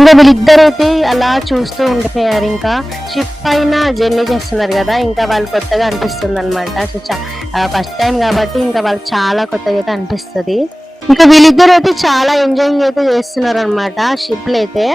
ఇంకా వీళ్ళిద్దరు అయితే అలా చూస్తూ ఉండిపోయారు. ఇంకా షిప్ పైన జర్నీ చేస్తున్నారు కదా, ఇంకా వాళ్ళు కొత్తగా అనిపిస్తుంది అనమాట. సో ఫస్ట్ టైం కాబట్టి ఇంకా వాళ్ళు చాలా కొత్తగా అయితే అనిపిస్తుంది. ఇంకా వీళ్ళిద్దరు అయితే చాలా ఎంజాయింగ్ అయితే చేస్తున్నారు అనమాట షిప్ లో అయితే.